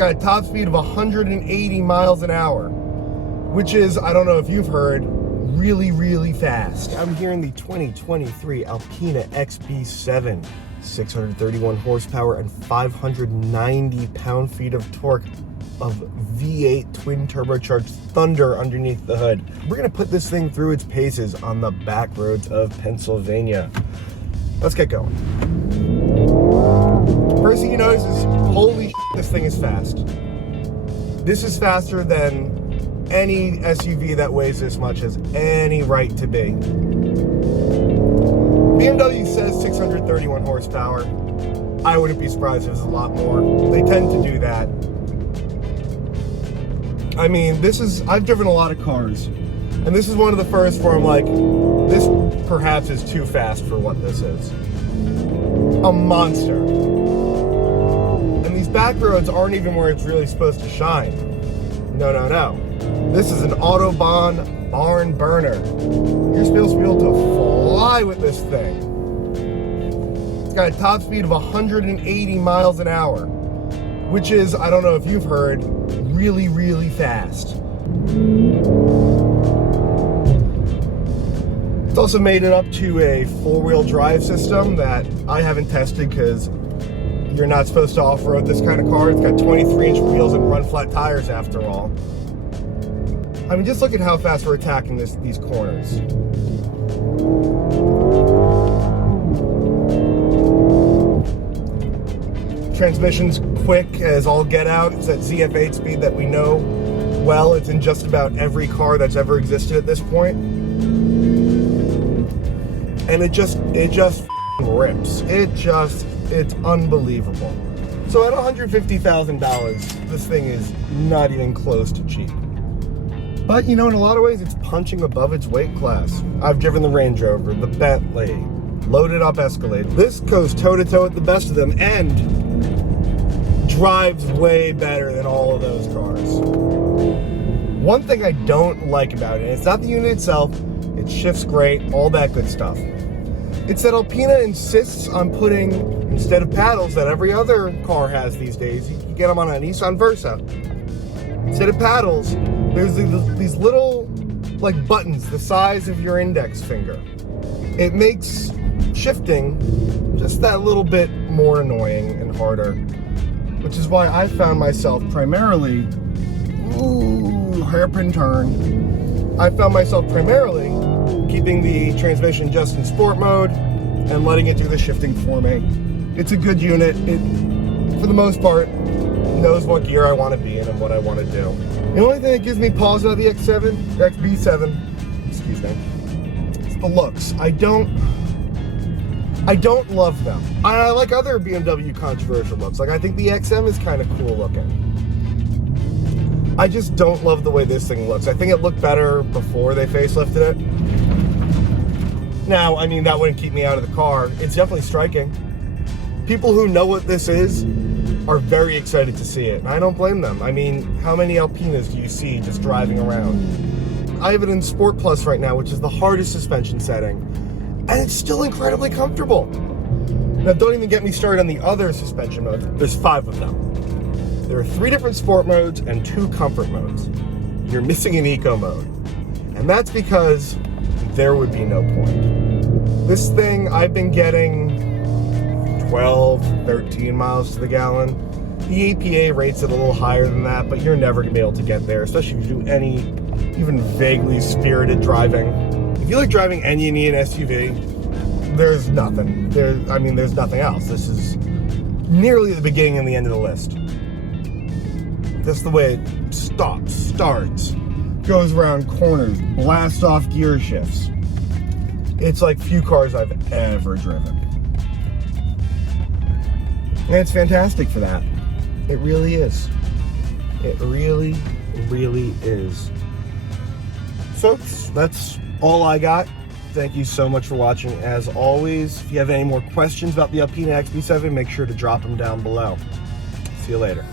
got a top speed of 180 miles an hour, which is, I don't know if you've heard, really, really fast. I'm here in the 2023 Alpina XB7, 631 horsepower and 590 pound-feet of torque of V8 twin turbocharged thunder underneath the hood. We're gonna put this thing through its paces on the back roads of Pennsylvania. Let's get going. First thing you notice is, holy shit, this thing is fast. This is faster than any SUV that weighs this much has any right to be. BMW says 631 horsepower. I wouldn't be surprised if it was a lot more. They tend to do that. I mean, I've driven a lot of cars, and this is one of the first where I'm like, this perhaps is too fast for what this is. A monster. And these back roads aren't even where it's really supposed to shine. No, no, no. This is an Autobahn barn burner. You're supposed to be able to fly with this thing. It's got a top speed of 180 miles an hour, which is, I don't know if you've heard, really, really fast. It's also made it up to a four-wheel drive system that I haven't tested because you're not supposed to off-road this kind of car. It's got 23-inch wheels and run-flat tires after all. I mean, just look at how fast we're attacking these corners. Transmission's quick as all get out. It's that ZF8 speed that we know well. It's in just about every car that's ever existed at this point. And it just rips. It's unbelievable. So at $150,000, this thing is not even close to cheap. But you know, in a lot of ways, it's punching above its weight class. I've driven the Range Rover, the Bentley, loaded up Escalade. This goes toe-to-toe with the best of them and drives way better than all of those cars. One thing I don't like about it, it's not the unit itself, it shifts great, all that good stuff. It's that Alpina insists on putting, instead of paddles that every other car has these days, you get them on a Nissan Versa. Instead of paddles, there's these little, like, buttons the size of your index finger. It makes shifting just that little bit more annoying and harder, which is why I found myself primarily, hairpin turn. I found myself primarily keeping the transmission just in sport mode and letting it do the shifting for me. It's a good unit. It, for the most part, knows what gear I want to be in and what I want to do. The only thing that gives me pause about the XB7, excuse me, is the looks. I don't love them. I like other BMW controversial looks. Like, I think the XM is kind of cool looking. I just don't love the way this thing looks. I think it looked better before they facelifted it. Now, I mean, that wouldn't keep me out of the car. It's definitely striking. People who know what this is are very excited to see it, and I don't blame them. I mean, how many Alpinas do you see just driving around? I have it in Sport Plus right now, which is the hardest suspension setting, and it's still incredibly comfortable. Now, don't even get me started on the other suspension modes. There's 5 of them. There are 3 different sport modes and 2 comfort modes. You're missing an eco mode, and that's because there would be no point. This thing, I've been getting 12, 13 miles to the gallon. The APA rates it a little higher than that, but you're never gonna be able to get there, especially if you do any even vaguely spirited driving. If you like driving and you need an SUV, there's nothing. There's nothing else. This is nearly the beginning and the end of the list. That's the way it stops, starts, goes around corners, blasts off gear shifts. It's like few cars I've ever driven. And it's fantastic for that. It really is. It really, really is. Folks, that's all I got. Thank you so much for watching. As always, if you have any more questions about the Alpina XB7, make sure to drop them down below. See you later.